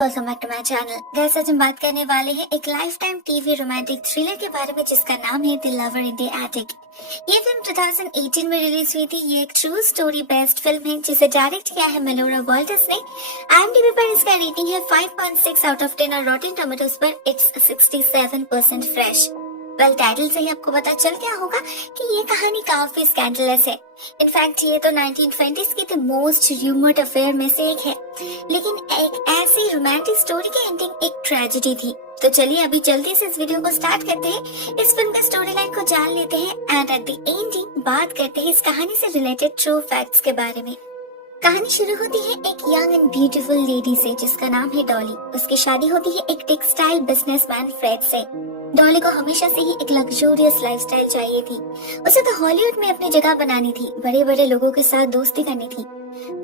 Welcome back to my channel. Guys, आज हम बात करने वाले हैं एक Lifetime TV romantic thriller के बारे में जिसका नाम है the lover in the attic. ये फिल्म 2018 में रिलीज हुई थी। ये एक ट्रू स्टोरी बेस्ड फिल्म है जिसे डायरेक्ट किया है मेलोरा वॉल्टर्स ने। IMDb पर इसका रेटिंग है 5.6 आउट ऑफ 10 और रॉटेन टोमेटोज पर इट्स 67% फ्रेश। वेल, टाइटल से ही आपको पता चल गया होगा कि ये कहानी काफी स्कैंडलस है। इनफैक्ट ये तो 1920s की द मोस्ट र्यूमर्ड अफेयर में से एक है, लेकिन एक ऐसी रोमांटिक स्टोरी की एंडिंग एक ट्रेजेडी थी। तो चलिए अभी जल्दी से इस वीडियो को स्टार्ट करते हैं, इस फिल्म का स्टोरी लाइन को जान लेते हैं एंड एट द एंडिंग बात करते हैं इस कहानी से रिलेटेड ट्रू फैक्ट्स के बारे में। कहानी शुरू होती है एक यंग एंड ब्यूटीफुल लेडी से जिसका नाम है डॉली। उसकी शादी होती है एक टेक्सटाइल बिजनेसमैन फ्रेड से। डॉली को हमेशा से ही एक लग्जूरियस लाइफस्टाइल चाहिए थी। उसे तो हॉलीवुड में अपनी जगह बनानी थी, बड़े बड़े लोगों के साथ दोस्ती करनी थी।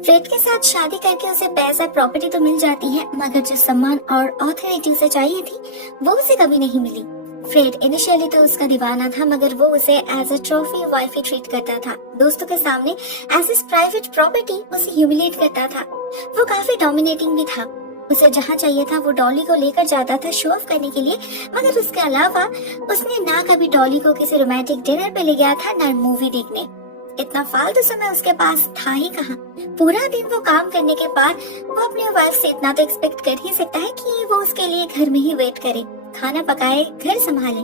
फ्रेड के साथ शादी करके उसे पैसा प्रॉपर्टी तो मिल जाती है, मगर जो सम्मान और ऑथोरिटी उसे चाहिए थी वो उसे कभी नहीं मिली। फ्रेड इनिशियली तो उसका दीवाना था, मगर वो उसे एज अ ट्रॉफी वाइफ ही ट्रीट करता था। दोस्तों के सामने एज इस प्राइवेट प्रॉपर्टी उसे ह्यूमिलेट करता था। वो काफी डोमिनेटिंग भी था। उसे जहाँ चाहिए था वो डॉली को लेकर जाता था शो ऑफ करने के लिए, मगर उसके अलावा उसने ना कभी डॉली को किसी रोमांटिक डिनर पे ले गया था, ना मूवी देखने। इतना फालतू समय उसके पास था ही कहाँ। पूरा दिन वो काम करने के बाद वो अपनी वाइफ से इतना तो एक्सपेक्ट कर ही सकता है कि वो उसके लिए घर में ही वेट करे, खाना पकाए, घर संभाले।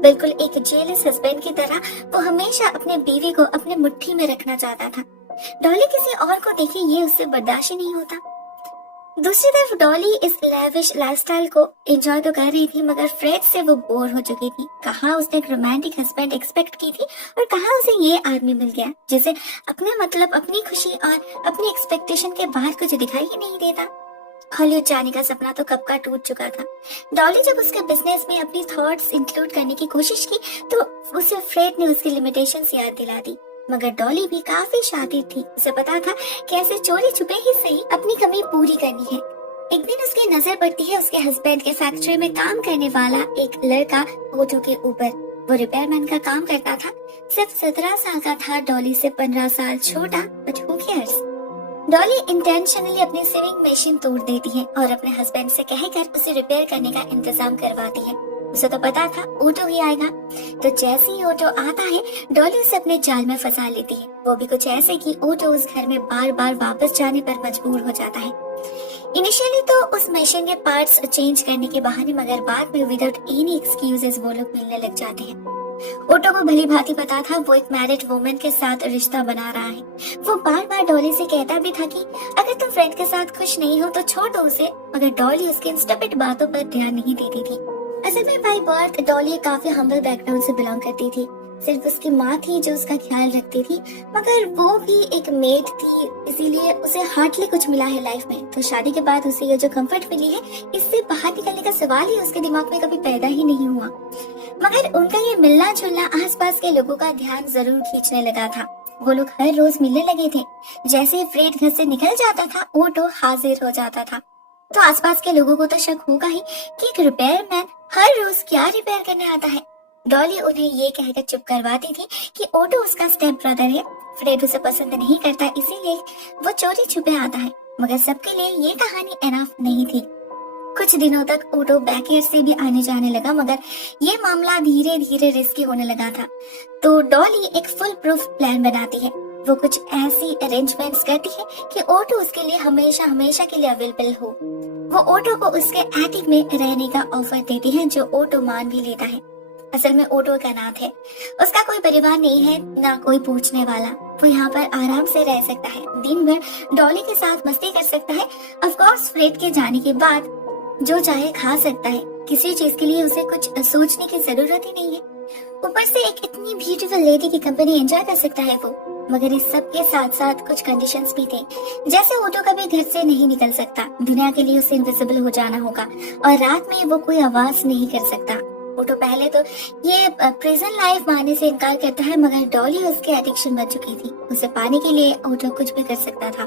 बिल्कुल एक जेलस हस्बैंड की तरह वो हमेशा अपने बीवी को अपने मुट्ठी में रखना चाहता था। डॉली किसी और को देखे ये उससे बर्दाश्त ही नहीं होता। दूसरी तरफ डॉली इस लेविश लाइफस्टाइल को एंजॉय तो कर रही थी, मगर फ्रेड से वो बोर हो चुकी थी। कहाँ उसने एक रोमांटिक हस्बैंड एक्सपेक्ट की थी और कहाँ उसे ये आदमी मिल गया जिसे अपने मतलब अपनी खुशी और अपनी एक्सपेक्टेशन के बाहर कुछ दिखाई ही नहीं देता। हॉलीवुड जाने का सपना तो कब का टूट चुका था। डॉली जब उसके बिजनेस में अपनी थॉट्स इंक्लूड करने की कोशिश की तो उसे फ्रेड ने उसकी लिमिटेशंस याद दिला दी। मगर डॉली भी काफी शातिर थी। उसे पता था कि ऐसे चोरी छुपे ही सही अपनी कमी पूरी करनी है। एक दिन उसकी नजर पड़ती है उसके हस्बैंड के फैक्ट्री में काम करने वाला एक लड़का ओटो के ऊपर। वो रिपेयरमैन का काम करता था। सिर्फ 17 साल का था, डॉली से 15 साल छोटा, but who cares. Dolly intentionally अपनी सेविंग मशीन तोड़ देती है और अपने हस्बैंड से कहकर उसे रिपेयर करने का इंतजाम करवाती है। उसे तो पता था ऑटो ही आएगा, तो जैसे ही ऑटो आता है डॉली उसे अपने जाल में फंसा लेती है। वो भी कुछ ऐसे कि ऑटो उस घर में बार बार वापस जाने पर मजबूर हो जाता है। इनिशियली तो उस मशीन के पार्ट्स चेंज करने के बहाने, मगर बाद में विदाउट एनी एक्सक्यूजेस वो लोग मिलने लग जाते हैं। ऑटो को भली भांति पता था वो एक मैरिड वुमन के साथ रिश्ता बना रहा है। वो बार बार डॉली से कहता भी था कि अगर तुम फ्रेड के साथ खुश नहीं हो तो छोड़ दो उसे, मगर डॉली उसकी इन स्टूपिड बातों पर ध्यान नहीं देती थी। असल में बाय बर्थ डॉली काफी हम्बल बैकग्राउंड से बिलोंग करती थी। सिर्फ उसकी माँ थी जो उसका ख्याल रखती थी, मगर वो भी एक मेड थी, इसीलिए उसे हार्डली कुछ मिला है लाइफ में। तो शादी के बाद उसे ये जो कंफर्ट मिली है, इससे बाहर निकलने का सवाल ही उसके दिमाग में कभी पैदा ही नहीं हुआ। मगर उनका ये मिलना जुलना आसपास के लोगों का ध्यान जरूर खींचने लगा था। वो लोग हर रोज मिलने लगे थे। जैसे ही फ्रेड घर से निकल जाता था ऑटो हाजिर हो जाता था। तो आसपास के लोगों को तो शक होगा ही कि एक रिपेयरमैन हर रोज क्या रिपेयर करने आता है। डॉली उन्हें ये कहकर चुप करवाती थी कि ऑटो उसका स्टेप ब्रदर है, फ्रेड उसे पसंद नहीं करता, इसीलिए वो चोरी छुपे आता है। मगर सबके लिए ये कहानी एनफ नहीं थी। कुछ दिनों तक ऑटो बैकयार्ड से भी आने जाने लगा, मगर ये मामला धीरे धीरे रिस्की होने लगा था। तो डॉली एक फुल प्रूफ प्लान बनाती है। वो कुछ ऐसी अरेंजमेंट्स करती है कि ऑटो उसके लिए हमेशा हमेशा के लिए अवेलेबल हो। वो ऑटो को उसके एटिक में रहने का ऑफर देती है, जो ऑटो मान भी लेता है। असल में ऑटो का अनाथ है, उसका कोई परिवार नहीं है, ना कोई पूछने वाला। वो यहाँ पर आराम से रह सकता है, दिन भर डॉली के साथ मस्ती कर सकता है। ऑफ कोर्स फ्रेड के जाने के बाद जो चाहे खा सकता है, किसी चीज के लिए उसे कुछ सोचने की जरूरत ही नहीं है। ऊपर से एक इतनी ब्यूटीफुल लेडी की कंपनी एंजॉय कर सकता है वो। मगर इस सब के साथ साथ कुछ कंडीशंस भी थे, जैसे ऑटो कभी घर से नहीं निकल सकता, दुनिया के लिए उसे इनविजिबल हो जाना होगा, और रात में वो कोई आवाज नहीं कर सकता। ऑटो पहले तो ये प्रिजन लाइफ मानने से इनकार करता है, मगर डॉली उसके एडिक्शन बन चुकी थी। उसे पाने के लिए ऑटो कुछ भी कर सकता था।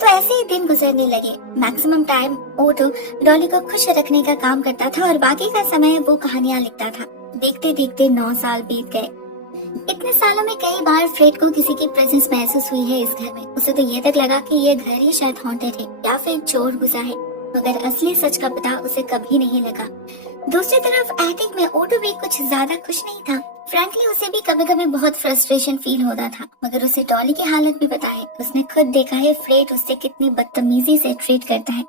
तो ऐसे ही दिन गुजरने लगे। मैक्सिमम टाइम ऑटो डॉली को खुश रखने का काम करता था और बाकी का समय वो कहानियां लिखता था। देखते देखते 9 साल बीत गए। इतने सालों में कई बार फ्रेड को किसी की प्रेजेंस महसूस हुई है इस घर में। उसे तो ये तक लगा कि ये घर ही शायद हॉन्टेड है या फिर चोर घुसा है। मगर असली सच का पता उसे कभी नहीं लगा। दूसरी तरफ एटिक में ओटो भी कुछ ज्यादा खुश नहीं था। फ्रैंकली उसे भी कभी कभी बहुत फ्रस्ट्रेशन फील होता था, मगर उसे डॉली की हालत भी पता है। उसने खुद देखा है फ्रेड उससे कितनी बदतमीजी से ट्रीट करता है।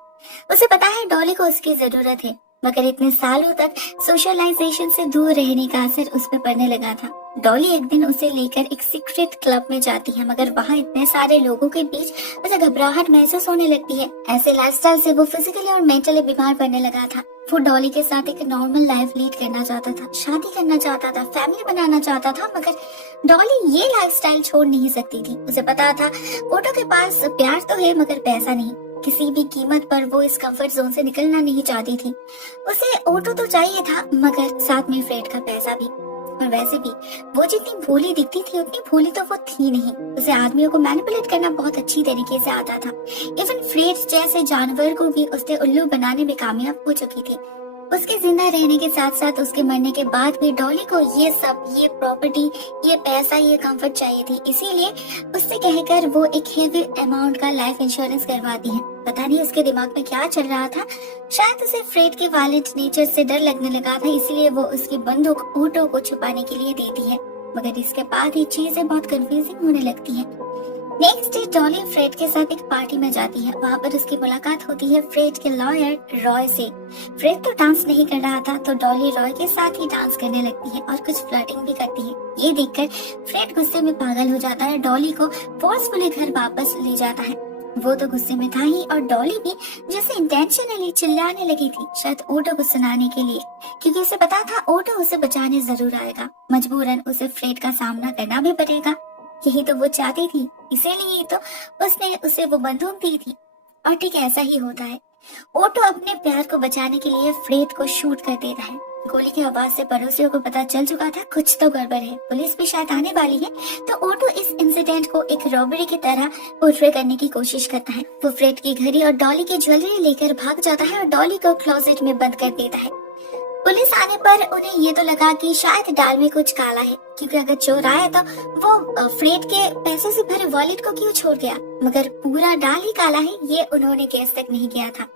उसे पता है डॉली को उसकी जरूरत है, मगर इतने सालों तक सोशलाइजेशन से दूर रहने का असर उस पर पड़ने लगा था। डॉली एक दिन उसे लेकर एक सीक्रेट क्लब में जाती है, मगर वहाँ इतने सारे लोगों के बीच उसे घबराहट महसूस होने लगती है। ऐसे लाइफस्टाइल से वो फिजिकली और मेंटली बीमार पड़ने लगा था। वो डॉली के साथ एक नॉर्मल लाइफ लीड करना चाहता था, शादी करना चाहता था, फैमिली बनाना चाहता था, मगर डॉली ये लाइफस्टाइल छोड़ नहीं सकती थी। उसे पता था ओटो के पास प्यार तो है मगर पैसा नहीं। किसी भी कीमत पर वो इस कंफर्ट जोन से निकलना नहीं चाहती थी। उसे ओटो तो चाहिए था, मगर साथ में फ्रेड का पैसा भी। और वैसे भी वो जितनी भोली दिखती थी उतनी भोली तो वो थी नहीं। उसे आदमियों को मैनिपुलेट करना बहुत अच्छी तरीके से आता था। इवन फ्रेड जैसे जानवर को भी उसने उल्लू बनाने में कामयाब हो चुकी थी। उसके जिंदा रहने के साथ साथ उसके मरने के बाद भी डॉली को ये सब, ये प्रॉपर्टी, ये पैसा, ये कंफर्ट चाहिए थी। इसीलिए उससे कहकर वो एक हेवी अमाउंट का लाइफ इंश्योरेंस करवाती है। पता नहीं उसके दिमाग में क्या चल रहा था। शायद उसे फ्रेड के वायलेंट नेचर से डर लगने लगा था, इसीलिए वो उसकी बंदूक ओटो को छुपाने के लिए देती है। मगर इसके बाद ही चीजें बहुत कंफ्यूजिंग होने लगती हैं। नेक्स्ट डे डॉली फ्रेड के साथ एक पार्टी में जाती है। वहाँ पर उसकी मुलाकात होती है फ्रेड के लॉयर रॉय से। फ्रेड तो डांस नहीं कर रहा था, तो डॉली रॉय के साथ ही डांस करने लगती है और कुछ फ्लर्टिंग भी करती है। ये देखकर फ्रेड गुस्से में पागल हो जाता है, डॉली को फोर्सफुली घर वापस ले जाता है। वो तो गुस्से में था ही, और डॉली भी जैसे इंटेंशनली चिल्लाने लगी थी, शायद ओटो को सुनाने के लिए, क्योंकि उसे पता था ओटो उसे बचाने जरूर आएगा। मजबूरन उसे फ्रेड का सामना करना भी पड़ेगा। यही तो वो चाहती थी, इसीलिए तो उसने उसे वो बंदूक दी थी। और ठीक ऐसा ही होता है। ओटो अपने प्यार को बचाने के लिए फ्रेड को शूट कर देता है। गोली की आवाज से पड़ोसियों को पता चल चुका था कुछ तो गड़बड़ है, पुलिस भी शायद आने वाली है। तो ओटो इस इंसिडेंट को एक रॉबरी की तरह पोर्ट्रे करने की कोशिश करता है। वो फ्रेड की घड़ी और डॉली की ज्वेलरी लेकर भाग जाता है और डॉली को क्लोजेट में बंद कर देता है। पुलिस आने पर उन्हें ये तो लगा कि शायद डाल में कुछ काला है, क्योंकि अगर चोर आया तो वो फ्रेड के पैसे से भरे वॉलेट को क्यों छोड़ गया, मगर पूरा डाल ही काला है ये उन्होंने गेस तक नहीं किया था।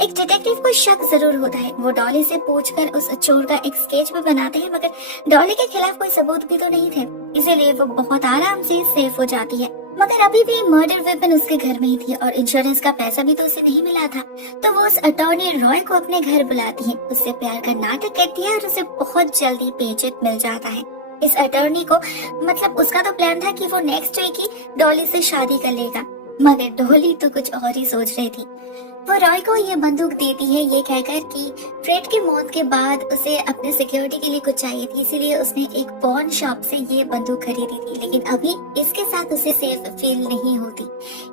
एक डिटेक्टिव को शक जरूर होता है। वो डॉली से पूछकर उस चोर का एक स्केच भी बनाते हैं, मगर डॉली के खिलाफ कोई सबूत भी तो नहीं थे, इसीलिए वो बहुत आराम से सेफ हो जाती है। मगर अभी भी मर्डर वेपन उसके घर में ही थी और इंश्योरेंस का पैसा भी तो उसे नहीं मिला था। तो वो उस अटॉर्नी रॉय को अपने घर बुलाती है, उससे प्यार का नाटक करती है और उसे बहुत जल्दी पेचेक मिल जाता है। इस अटॉर्नी को मतलब उसका तो प्लान था कि वो नेक्स्ट वीक ही डॉली से शादी कर लेगा, मगर डॉली तो कुछ और ही सोच रही थी। वो रॉय को ये बंदूक देती है ये कहकर कि फ्रेड की मौत के बाद उसे अपने सिक्योरिटी के लिए कुछ चाहिए थी, इसीलिए उसने एक पॉन शॉप से ये बंदूक खरीदी थी। लेकिन अभी इसके साथ उसे सेफ फील नहीं होती,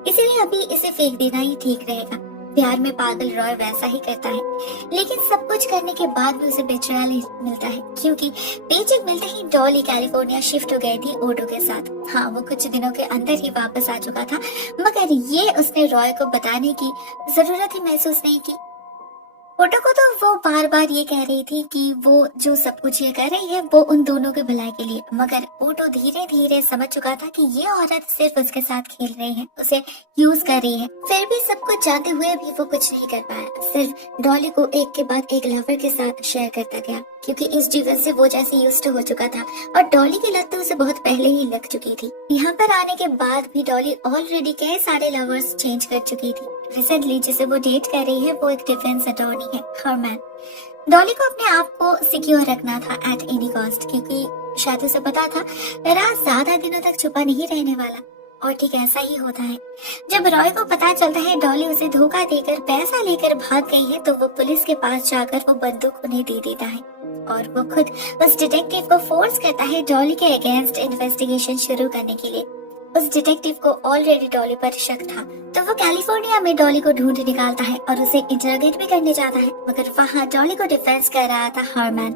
इसीलिए अभी इसे फेंक देना ही ठीक रहेगा। प्यार में पागल रॉय वैसा ही करता है, लेकिन सब कुछ करने के बाद भी उसे बेचैन मिलता है, क्योंकि पेचेक मिलते ही डॉली कैलिफोर्निया शिफ्ट हो गई थी ओटो के साथ। हाँ, वो कुछ दिनों के अंदर ही वापस आ चुका था, मगर ये उसने रॉय को बताने की जरूरत ही महसूस नहीं की। ओटो को तो वो बार बार ये कह रही थी कि वो जो सब कुछ ये कर रही है वो उन दोनों के भलाई के लिए, मगर ओटो धीरे धीरे समझ चुका था कि ये औरत सिर्फ उसके साथ खेल रही है, उसे यूज कर रही है। फिर भी सब कुछ जानते हुए भी वो कुछ नहीं कर पाया, सिर्फ डॉली को एक के बाद एक लवर के साथ शेयर करता गया, क्योंकि इस जीवन से वो जैसे यूज्ड हो चुका था और डॉली की लत तो उसे बहुत पहले ही लग चुकी थी। यहाँ पर आने के बाद भी डॉली ऑलरेडी कई सारे लवर्स चेंज कर चुकी थी। रिसेंटली जिसे वो डेट कर रही है वो एक डिफेंस अटॉर्नी है, हरमैन। डॉली को अपने आप को सिक्योर रखना था एट एनी कॉस्ट, क्योंकि शायद उसे पता था राज ज्यादा दिनों तक छुपा नहीं रहने वाला। और ठीक ऐसा ही होता है। जब रॉय को पता चलता है डॉली उसे धोखा देकर पैसा लेकर भाग गई है, तो वो पुलिस के पास जाकर वो बंदूक उन्हें दे देता है और वो खुद उस डिटेक्टिव को फोर्स करता है डॉली के अगेंस्ट इन्वेस्टिगेशन शुरू करने के लिए। उस डिटेक्टिव को ऑलरेडी डॉली पर शक था, तो वो कैलिफोर्निया में डॉली को ढूंढ निकालता है और उसे इंटरोगेट भी करने जाता है, मगर वहाँ डॉली को डिफेंस कर रहा था हरमैन।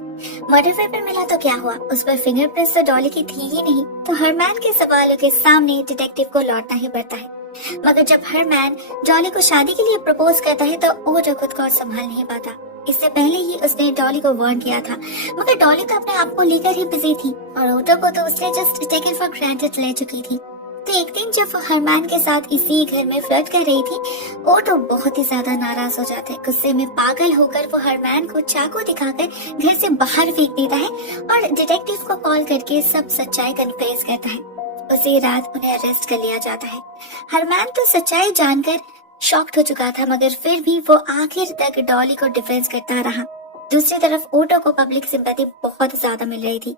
मर्डर वेपन मिला तो क्या हुआ, उस पर फिंगरप्रिंट्स तो डॉली की थी ही नहीं, तो हरमैन के सवालों के सामने डिटेक्टिव को लौटना ही पड़ता है। मगर जब हरमैन डॉली को शादी के लिए प्रपोज करता है तो वो जो खुद को संभाल नहीं पाता। इससे पहले ही उसने डॉली को वार्न किया था, मगर डॉली तो अपने आप को लेकर ही बिजी थी और ओटो को तो उसने जस्ट टेकन फॉर ग्रांटेड ले चुकी थी। तो एक दिन जब वो हरमान के साथ इसी घर में फ्लर्ट कर रही थी, ओटो बहुत ही ज्यादा नाराज हो जाता है। गुस्से में पागल होकर वो हरमान को चाकू दिखाकर घर से बाहर फेंक देता है और डिटेक्टिव को कॉल करके सब सच्चाई कन्फेस करता है। उसी रात उन्हें अरेस्ट कर लिया जाता है। हरमान तो सच्चाई जानकर शॉक्ड हो चुका था, मगर फिर भी वो आखिर तक डॉली को डिफेंस करता रहा। दूसरी तरफ ओटो को पब्लिक सिंपैथी बहुत ज्यादा मिल रही थी।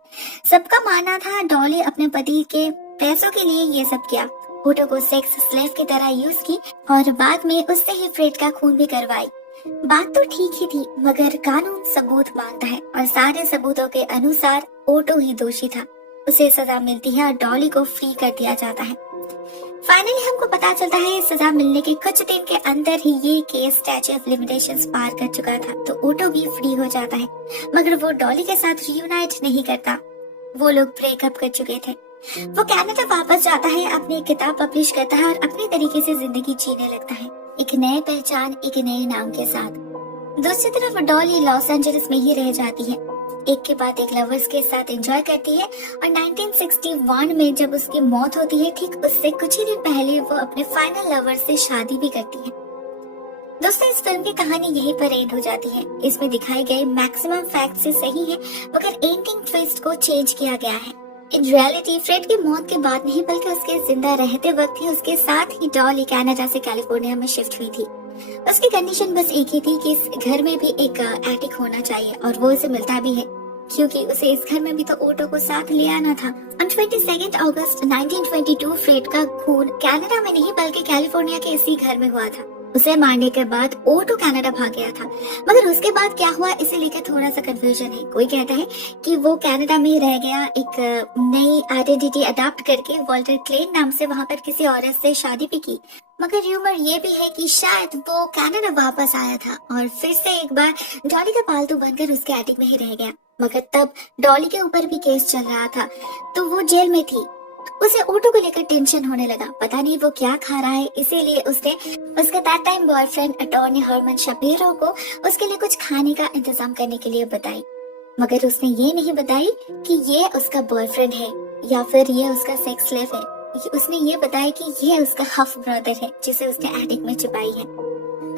सबका मानना था डॉली अपने पति के पैसों के लिए ये सब किया। ओटो को सेक्स स्लेव की तरह यूज की और बाद में उससे ही फ्रेड का खून भी करवाई। बात तो ठीक ही थी, मगर कानून सबूत मांगता है और सारे सबूतों के अनुसार ओटो ही दोषी था। उसे सजा मिलती है और डॉली को फ्री कर दिया जाता है। फाइनली हमको पता चलता है सजा मिलने के कुछ दिन के अंदर ही ये केस स्टैच्यू ऑफ लिमिटेशंस पार कर चुका था, तो ओटो भी फ्री हो जाता है। मगर वो डॉली के साथ रियूनाइट नहीं करता, वो लोग ब्रेकअप कर चुके थे। वो कनाडा वापस जाता है, अपनी किताब पब्लिश करता है और अपने तरीके से जिंदगी जीने लगता है, एक नए पहचान, एक नए नाम के साथ। दूसरी तरफ डॉली लॉस एंजलिस में ही रह जाती है, एक के बाद एक लवर्स के साथ एंजॉय करती है और 1961 में जब उसकी मौत होती है, ठीक उससे कुछ ही दिन पहले वो अपने फाइनल लवर से शादी भी करती है। दोस्तों, इस फिल्म की कहानी यहीं पर एंड हो जाती है। इसमें दिखाए गए मैक्सिमम फैक्ट से सही है, मगर एंडिंग ट्विस्ट को चेंज किया गया है। इन रियलिटी फ्रेड की मौत के बाद नहीं, बल्कि उसके जिंदा रहते वक्त ही उसके साथ ही डॉली कनाडा से कैलिफोर्निया में शिफ्ट हुई थी। उसकी कंडीशन बस एक ही थी कि इस घर में भी एक एटिक होना चाहिए, और वो उसे मिलता भी है, क्योंकि उसे इस घर में भी तो ओटो को साथ ले आना था। On 22 अगस्त 1922 फ्रेड का खून कनाडा में नहीं बल्कि कैलिफोर्निया के इसी घर में हुआ था। उसे मारने के बाद ओटो कनाडा भाग गया था, मगर उसके बाद क्या हुआ इसे लेकर थोड़ा सा कंफ्यूजन है। कोई कहता है कि वो कनाडा में रह गया, एक नई आइडेंटिटी अडॉप्ट करके वॉल्टर क्लेन नाम से वहाँ पर किसी औरत से शादी भी की। मगर र्यूमर ये भी है कि शायद वो कनाडा वापस आया था और फिर से एक बार डॉली का पालतू बनकर उसके एटिक में ही रह गया। मगर तब डॉली के ऊपर भी केस चल रहा था, तो वो जेल में थी। उसे ओटो को लेकर टेंशन होने लगा, पता नहीं वो क्या खा रहा है, इसीलिए उसने उसके that time boyfriend attorney Herman Shapiro को उसके लिए कुछ खाने का इंतजाम करने के लिए बताई। मगर उसने ये नहीं बताई कि ये उसका बॉयफ्रेंड है या फिर ये उसका सेक्स स्लेव है। उसने ये बताया कि ये उसका हाफ ब्रदर है जिसे उसने एटिक में छिपाई है।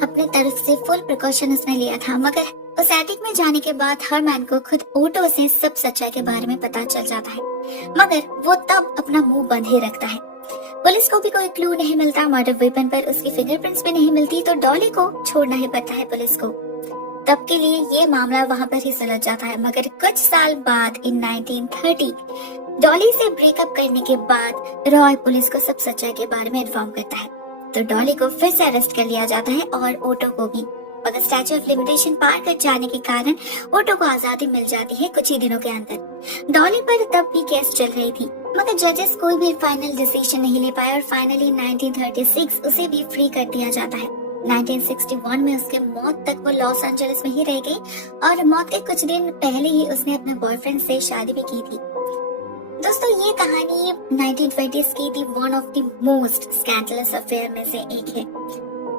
अपने तरफ से फुल प्रिकॉशन उसने लिया था, मगर उस एटिक में जाने के बाद हरमैन को खुद ओटो से सब सच्चाई के बारे में पता चल जाता है, मगर वो तब अपना मुंह बंद ही रखता है। पुलिस को भी कोई क्लू नहीं मिलता, मर्डर वेपन पर उसकी फिंगरप्रिंट्स भी नहीं मिलती, तो डॉली को छोड़ना ही पड़ता है पुलिस को। तब के लिए ये मामला वहाँ पर ही सुलझ जाता है। मगर कुछ साल बाद इन 1930 डॉली से ब्रेकअप करने के बाद रॉय पुलिस को सब सच्चाई के बारे में इन्फॉर्म करता है, तो डॉली को फिर से अरेस्ट कर लिया जाता है और ओटो को भी। मगर स्टैच्यू ऑफ लिमिटेशन पार कर जाने के कारण ओटो को आजादी मिल जाती है कुछ ही दिनों के अंदर। डॉली पर तब भी केस चल रही थी, मगर जजेस कोई भी फाइनल डिसीजन नहीं ले पाए और फाइनली 1936 उसे भी फ्री कर दिया जाता है। 1961 में उसके मौत तक वो लॉस एंजलिस में ही रह गई और मौत के कुछ दिन पहले ही उसने अपने बॉयफ्रेंड से शादी भी की थी। दोस्तों, ये कहानी 1920s की थी one of the most scandalous affair में से एक है।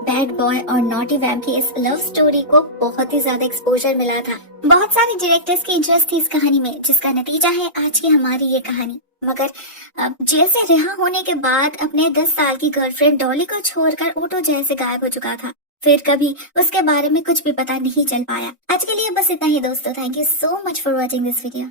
बैड बॉय और नॉटी वैम की इस लव स्टोरी को बहुत ही ज्यादा एक्सपोजर मिला था। बहुत सारे डायरेक्टर्स की इंटरेस्ट थी इस कहानी में, जिसका नतीजा है आज की हमारी ये कहानी। मगर जेल से रिहा होने के बाद अपने 10 साल की गर्लफ्रेंड डॉली को छोड़कर ओटो जेल से गायब हो चुका था। फिर कभी उसके बारे में कुछ भी पता नहीं चल पाया। आज के लिए बस इतना ही दोस्तों। Thank you so much for watching this video.